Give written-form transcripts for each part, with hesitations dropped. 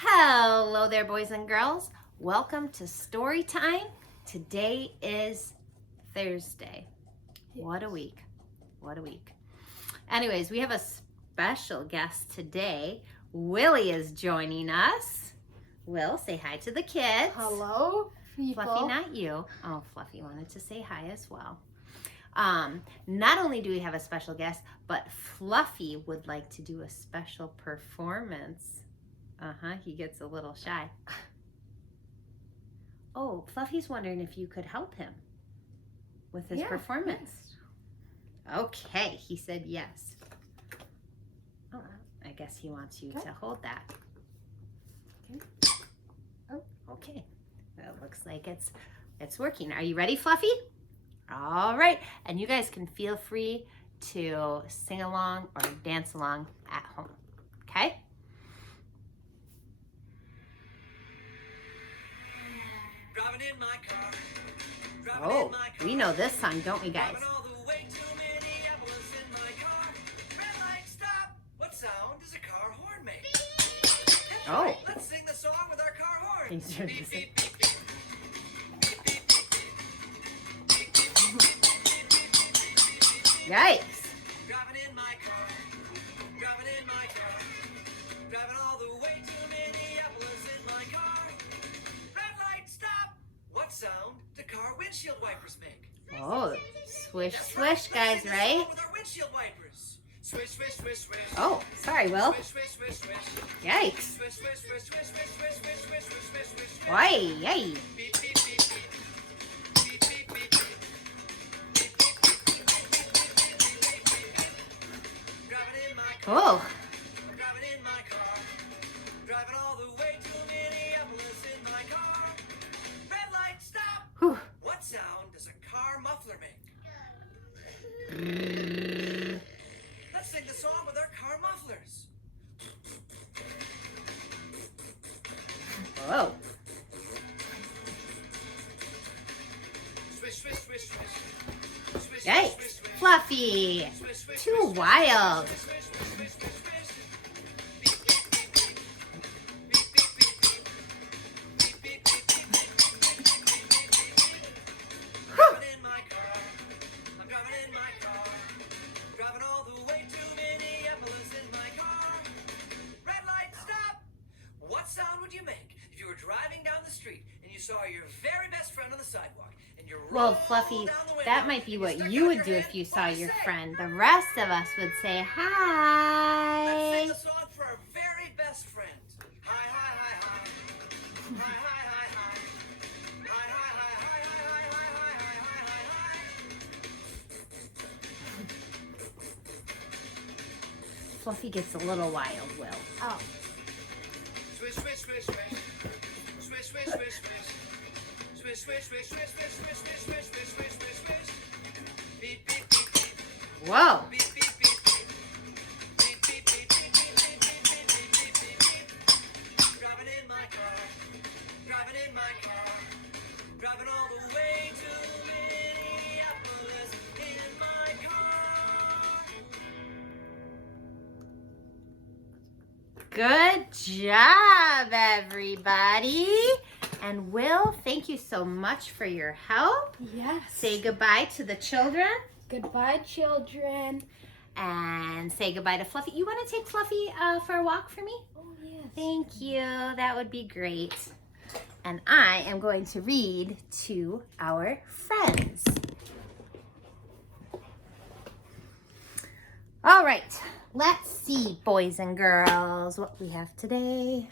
Hello there, boys and girls. Welcome to story time. Today is Thursday. What a week. What a week. Anyways, we have a special guest today. Willie is joining us. Will, say hi to the kids. Hello, people. Fluffy, not you. Oh, Fluffy wanted to say hi as well. Not only do we have a special guest, but Fluffy would like to do a special performance. He gets a little shy. Oh, Fluffy's wondering if you could help him with his performance. Yes. Okay, he said yes. Oh, I guess he wants you to hold that. Okay. Oh, okay. Well, it looks like it's working. Are you ready, Fluffy? All right, and you guys can feel free to sing along or dance along at home, okay? Driving in my car. Oh, we know this song, don't we, guys? Driving all the way to Minneapolis in my car. Red light, stop. What sound does a car horn make? That's Oh. right. Let's sing the song with our car horn. Things are Beep, just- beep, beep, beep. Beep, beep, beep, beep. Beep, beep, beep, beep, beep, beep. Yikes. Driving in my car. Driving in my car. Driving all the way to Minneapolis in my car. Red light, stop. What sound do car windshield wipers make? Oh, swish, That's swish, Let's guys, sing the right? song with our windshield wipers. Swish, swish, swish, swish. Oh, sorry, Will. Swish, swish, swish, swish. Yikes. Swish, swish, swish, swish, swish, swish, swish, swish, swish, swish, swish, swish. Oi, yay. Beep, beep, beep, beep. Beep, beep, beep, beep. Beep, beep, beep, beep, beep, beep, beep, beep, beep. Driving in my car. Oh, Driving in my car. Driving all the way to Minneapolis in my car. Red light, stop. whew. What sound does a car muffler make? Let's sing the song with our car mufflers. Whoa. Swish, swish, swish, swish. Swish, Yikes. swish, swish, Fluffy. swish, swish, swish, Too swish, wild. swish, swish, swish, swish, swish, swish. Beep, beep, beep, beep. Beep, beep, beep, beep. Beep, beep, beep, beep, beep, beep, beep, beep, beep, beep. Driving in my car. I'm driving in my car. Driving all the way to Minneapolis in my car. Red light, stop. What sound would you make if you were driving down the street and you saw your very best friend on the sidewalk and you Well, rolled Fluffy, down the window that might be and what stuck you out would your do head? if you What saw would you your say? friend. The rest of us would say Let's hi. sing the song for our very best friend. Hi, hi, hi, hi. Hi, hi, hi, hi. Hi, hi, hi, hi, hi, hi, hi, hi, hi, hi, hi. Fluffy gets a little wild, Will. Oh, Swish, swish, swish, swish. Swish, swish, swish, swish. Swish, swish, swish, swish, swish, swish, swish, swish, swish, swish, swish, swish. Beep, beep, beep, beep. Whoa. Beep, beep, beep, beep. Beep, beep, beep, beep, beep, beep, beep, beep, beep, beep, beep. Driving in my car. Driving in my car. Driving all the way to Minneapolis in my car. Good job, everybody. And Will, thank you so much for your help. yes. Say goodbye to the children Goodbye, children. and say goodbye to Fluffy. You want to take Fluffy for a walk for me? Oh, yes. Thank you. That would be great. And I am going to read to our friends. All right. Let's see, boys and girls, what we have today.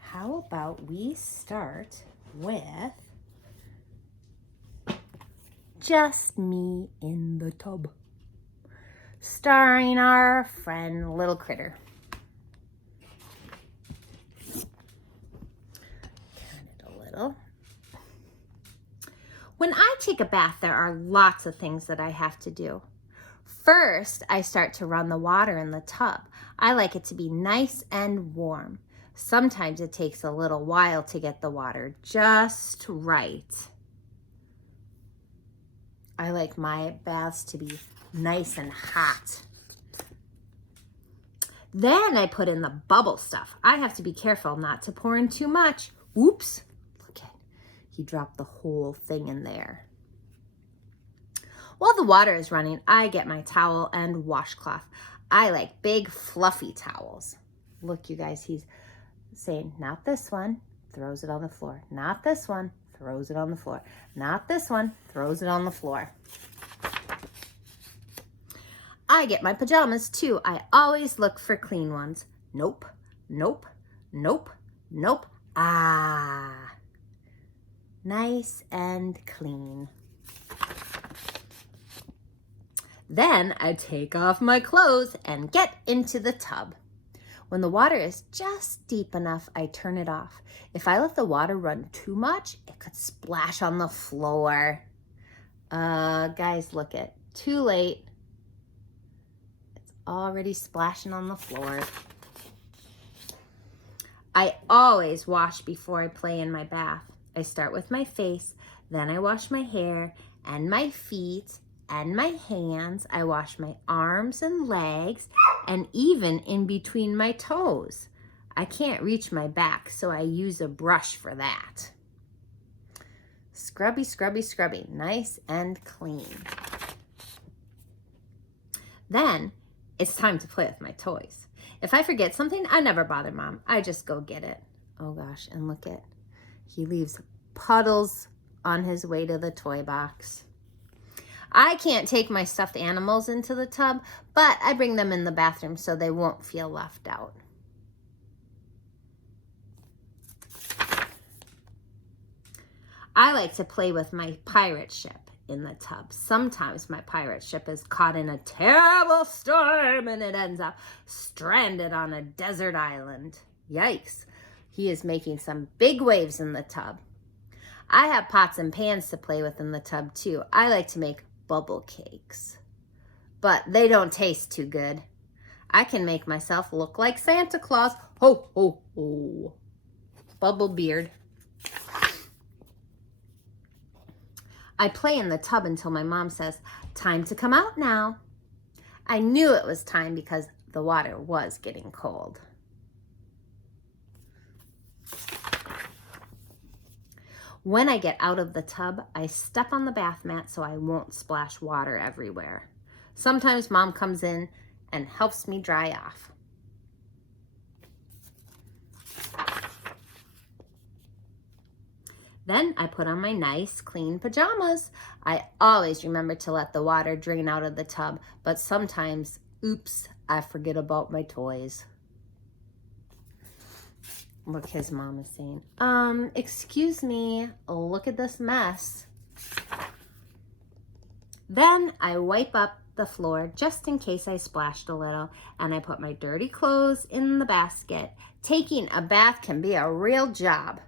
How about we start with Just Me in the Tub, starring our friend Little Critter. Turn it a little. When I take a bath, there are lots of things that I have to do. First, I start to run the water in the tub. I like it to be nice and warm. Sometimes it takes a little while to get the water just right. I like my baths to be nice and hot. Then I put in the bubble stuff. I have to be careful not to pour in too much. Oops, look at, he dropped the whole thing in there. While the water is running, I get my towel and washcloth. I like big fluffy towels. Look, you guys, he's saying, not this one, throws it on the floor. Not this one, throws it on the floor. Not this one, throws it on the floor. I get my pajamas too. I always look for clean ones. Nope, nope, nope, nope. Ah, nice and clean. Then I take off my clothes and get into the tub. When the water is just deep enough, I turn it off. If I let the water run too much, it could splash on the floor. Guys, look it. Too late. It's already splashing on the floor. I always wash before I play in my bath. I start with my face, then I wash my hair and my feet and my hands. I wash my arms and legs and even in between my toes. I can't reach my back, so I use a brush for that. Scrubby, scrubby, scrubby, nice and clean. Then it's time to play with my toys. If I forget something, I never bother Mom. I just go get it. Oh gosh, and look at, he leaves puddles on his way to the toy box. I can't take my stuffed animals into the tub, but I bring them in the bathroom so they won't feel left out. I like to play with my pirate ship in the tub. Sometimes my pirate ship is caught in a terrible storm and it ends up stranded on a desert island. Yikes. He is making some big waves in the tub. I have pots and pans to play with in the tub too. I like to make bubble cakes, but they don't taste too good. I can make myself look like Santa Claus. Ho, ho, ho. Bubble beard. I play in the tub until my mom says, time to come out now. I knew it was time because the water was getting cold. When I get out of the tub, I step on the bath mat so I won't splash water everywhere. Sometimes Mom comes in and helps me dry off. Then I put on my nice, clean pajamas. I always remember to let the water drain out of the tub, but sometimes, oops, I forget about my toys. Look, his mom is saying, excuse me, look at this mess. Then I wipe up the floor just in case I splashed a little, and I put my dirty clothes in the basket. Taking a bath can be a real job,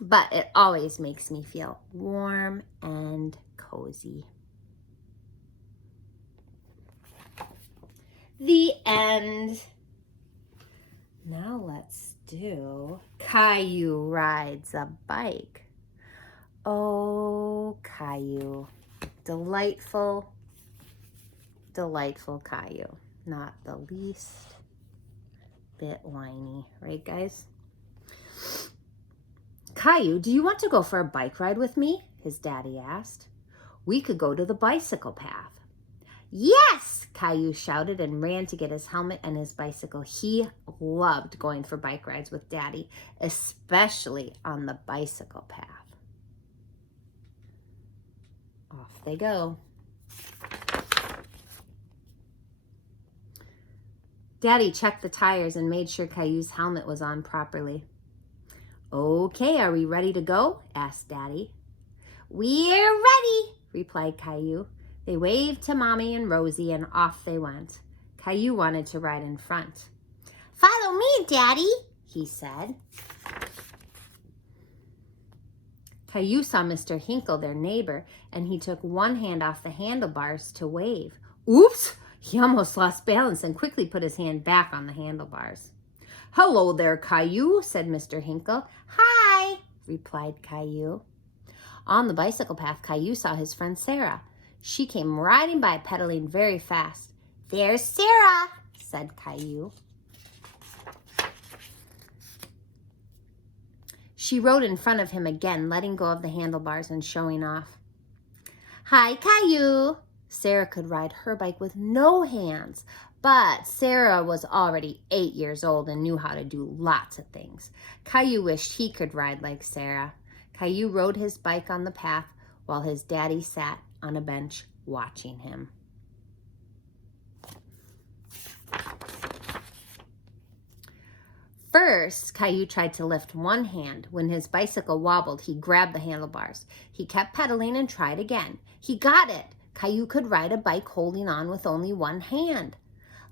but it always makes me feel warm and cozy. The end. Now let's do Caillou rides a bike. Oh, Caillou. Delightful, delightful Caillou. Not the least bit whiny, right guys? Caillou, do you want to go for a bike ride with me? His daddy asked. We could go to the bicycle path. Yes, Caillou shouted and ran to get his helmet and his bicycle. He loved going for bike rides with Daddy, especially on the bicycle path. Off they go. Daddy checked the tires and made sure Caillou's helmet was on properly. Okay, are we ready to go? Asked Daddy. We're ready, replied Caillou. They waved to Mommy and Rosie and off they went. Caillou wanted to ride in front. Follow me, Daddy, he said. Caillou saw Mr. Hinkle, their neighbor, and he took one hand off the handlebars to wave. Oops! He almost lost balance and quickly put his hand back on the handlebars. Hello there, Caillou, said Mr. Hinkle. Hi, replied Caillou. On the bicycle path, Caillou saw his friend Sarah. She came riding by, pedaling very fast. "There's Sarah," said Caillou. She rode in front of him again, letting go of the handlebars and showing off. "Hi, Caillou." Sarah could ride her bike with no hands, but Sarah was already 8 years old and knew how to do lots of things. Caillou wished he could ride like Sarah. Caillou rode his bike on the path while his daddy sat on a bench watching him. First, Caillou tried to lift one hand. When his bicycle wobbled, he grabbed the handlebars. He kept pedaling and tried again. He got it. Caillou could ride a bike holding on with only one hand.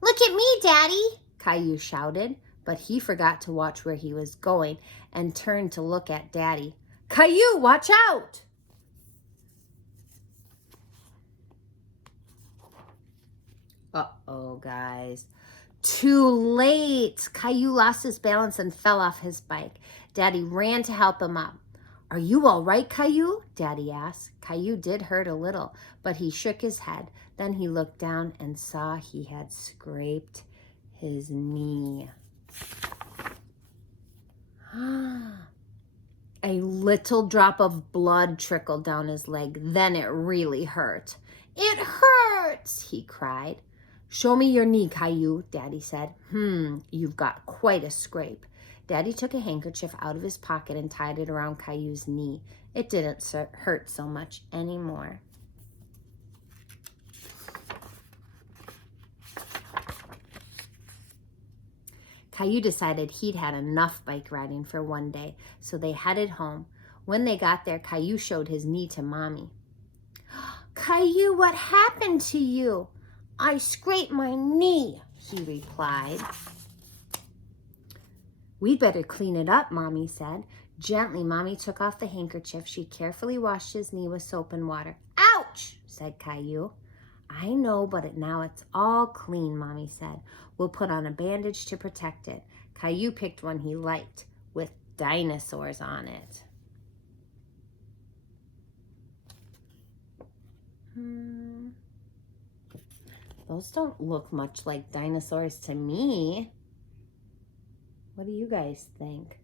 "Look at me, Daddy," Caillou shouted, but he forgot to watch where he was going and turned to look at Daddy. "Caillou, watch out!" Uh-oh, guys. Too late. Caillou lost his balance and fell off his bike. Daddy ran to help him up. "Are you all right, Caillou?" Daddy asked. Caillou did hurt a little, but he shook his head. Then he looked down and saw he had scraped his knee. A little drop of blood trickled down his leg. Then it really hurt. "It hurts," he cried. "Show me your knee, Caillou," Daddy said. You've got quite a scrape." Daddy took a handkerchief out of his pocket and tied it around Caillou's knee. It didn't hurt so much anymore. Caillou decided he'd had enough bike riding for one day, so they headed home. When they got there, Caillou showed his knee to Mommy. "Caillou, what happened to you?" "I scraped my knee," he replied. "We'd better clean it up," Mommy said. Gently, Mommy took off the handkerchief. She carefully washed his knee with soap and water. "Ouch," said Caillou. "I know, but now it's all clean," Mommy said. "We'll put on a bandage to protect it." Caillou picked one he liked with dinosaurs on it. Those don't look much like dinosaurs to me. What do you guys think?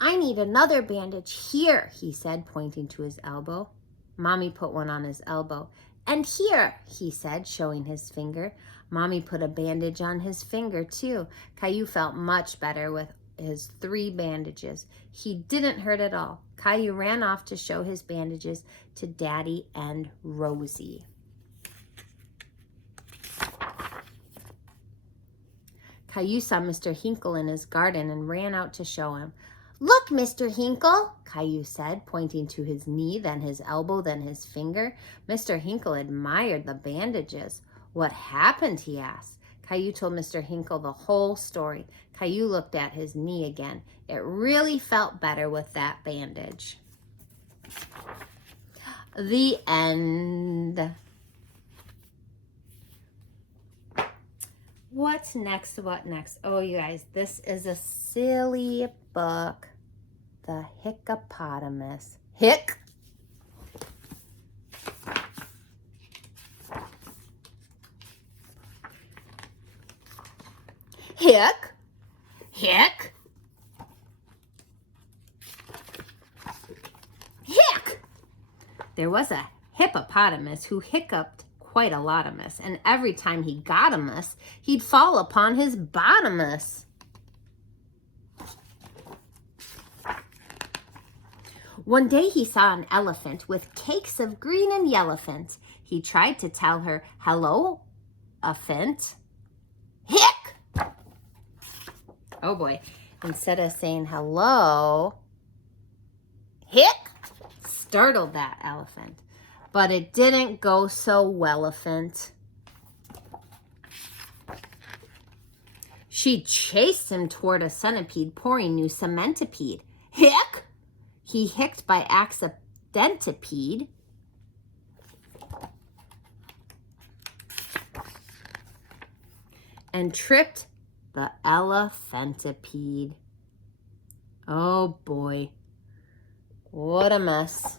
"I need another bandage here," he said, pointing to his elbow. Mommy put one on his elbow. "And here," he said, showing his finger. Mommy put a bandage on his finger, too. Caillou felt much better with his 3 bandages. He didn't hurt at all. Caillou ran off to show his bandages to Daddy and Rosie. Caillou saw Mr. Hinkle in his garden and ran out to show him. "Look, Mr. Hinkle," Caillou said, pointing to his knee, then his elbow, then his finger. Mr. Hinkle admired the bandages. "What happened?" he asked. Caillou told Mr. Hinkle the whole story. Caillou looked at his knee again. It really felt better with that bandage. The end. What's next? What next? Oh, you guys, this is a silly book. The HICCUPotumus. Hick. Hick. Hick. Hick. There was a hippopotamus who hiccuped quite a lot-o-mus, and every time he got-a-mus, he'd fall upon his bottomus. One day he saw an elephant with cakes of green and yellowfant. He tried to tell her, "Hello, elephant." Hick! Oh boy, instead of saying hello, hick, startled that elephant. But it didn't go so well, elephant. She chased him toward a centipede pouring new cementipede. Hick! He hicked by accidentipede. And tripped the elephantipede. Oh boy. What a mess.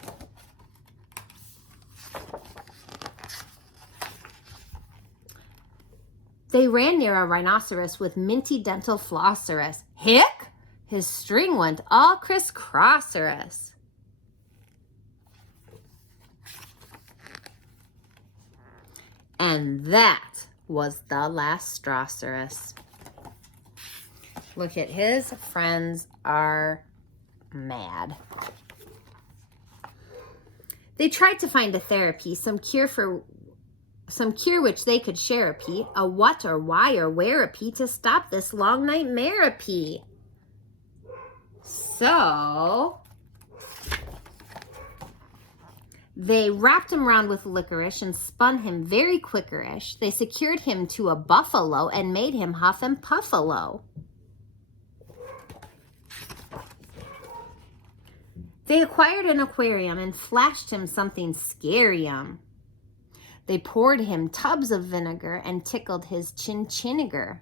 They ran near a rhinoceros with minty dental flosserus. Hick! His string went all crisscrosserus. And that was the last Strocerus. Look at his friends are mad. They tried to find a therapy, some cure which they could share a pee, a what or why or where a pee to stop this long nightmare a pee. So they wrapped him round with licorice and spun him very quickerish. They secured him to a buffalo and made him huff and puffalo. They acquired an aquarium and flashed him something scarium. They poured him tubs of vinegar and tickled his chin-chiniger.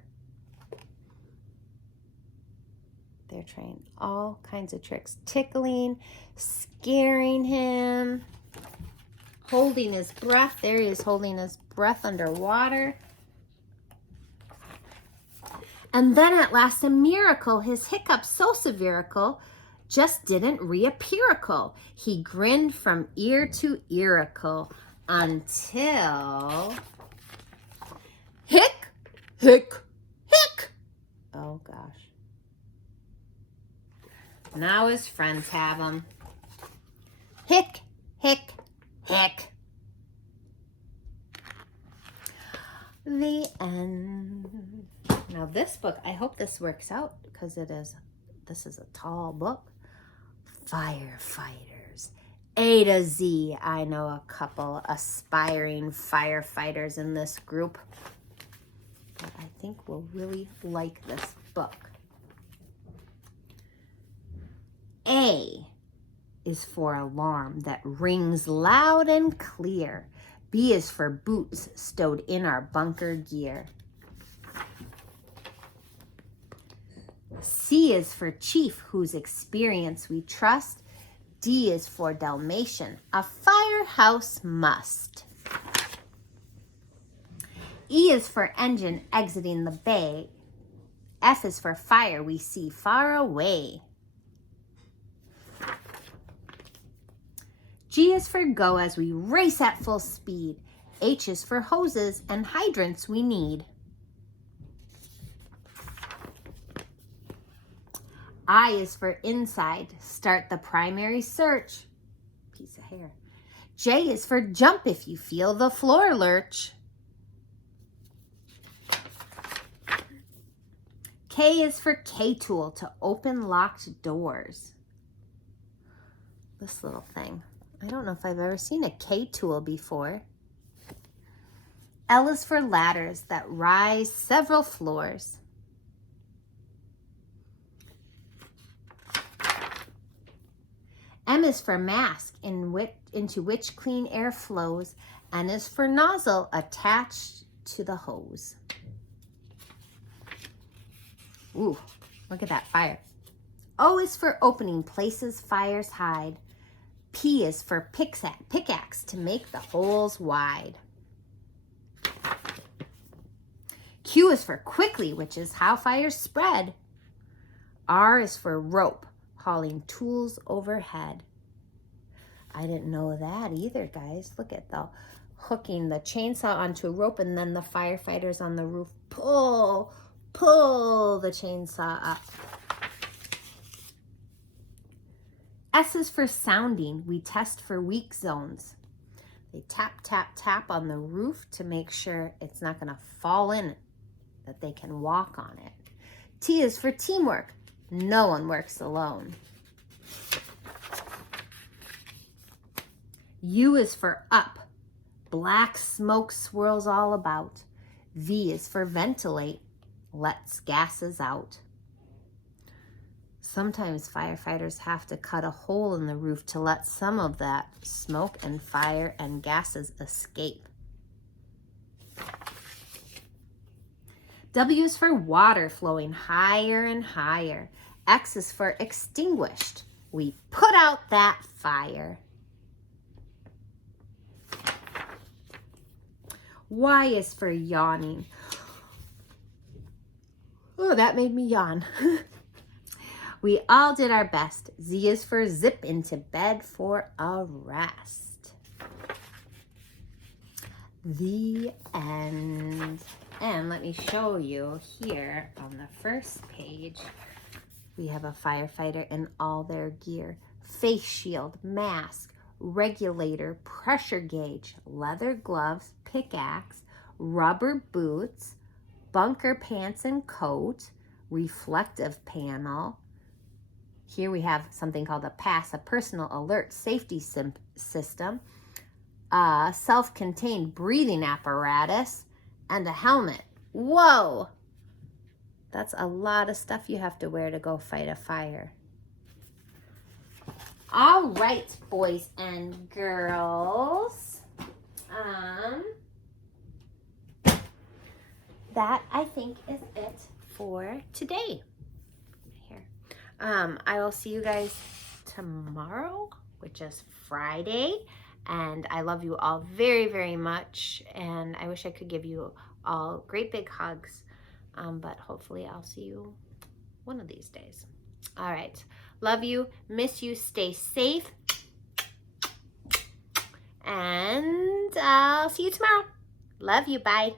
They're trying all kinds of tricks. Tickling, scaring him, holding his breath. There he is holding his breath underwater. And then at last a miracle, his hiccup so severical just didn't reappearical. He grinned from ear to earicle until hick, hick, hick. Oh gosh. Now his friends have him. Hick, hick, hick. The end. Now this book, I hope this works out because this is a tall book. Firefighters A to Z. I know a couple aspiring firefighters in this group, but I think we'll really like this book. A is for alarm that rings loud and clear. B is for boots stowed in our bunker gear. C is for chief whose experience we trust. D is for Dalmatian, a firehouse must. E is for engine exiting the bay. F is for fire we see far away. G is for go as we race at full speed. H is for hoses and hydrants we need. I is for inside, start the primary search. Piece of hair. J is for jump if you feel the floor lurch. K is for K-tool to open locked doors. This little thing. I don't know if I've ever seen a K-tool before. L is for ladders that rise several floors. M is for mask into which clean air flows. N is for nozzle attached to the hose. Ooh, look at that fire. O is for opening places fires hide. P is for pickaxe to make the holes wide. Q is for quickly, which is how fires spread. R is for rope, hauling tools overhead. I didn't know that either, guys. Look at the hooking the chainsaw onto a rope and then the firefighters on the roof pull the chainsaw up. S is for sounding. We test for weak zones. They tap, tap, tap on the roof to make sure it's not going to fall in, that they can walk on it. T is for teamwork. No one works alone. U is for up. Black smoke swirls all about. V is for ventilate. Lets gases out. Sometimes firefighters have to cut a hole in the roof to let some of that smoke and fire and gases escape. W is for water flowing higher and higher. X is for extinguished. we put out that fire. Y is for yawning. Oh, that made me yawn. We all did our best. Z is for zip into bed for a rest. The end. And let me show you here on the first page, we have a firefighter in all their gear. Face shield, mask, regulator, pressure gauge, leather gloves, pickaxe, rubber boots, bunker pants and coat, reflective panel. Here we have something called a PASS, a personal alert safety system, a self-contained breathing apparatus, and a helmet. Whoa! That's a lot of stuff you have to wear to go fight a fire. All right, boys and girls. That I think is it for today. Here. I will see you guys tomorrow, which is Friday. And I love you all very, very much. And I wish I could give you all great big hugs. But hopefully I'll see you one of these days. All right. Love you. Miss you. Stay safe. And I'll see you tomorrow. Love you. Bye.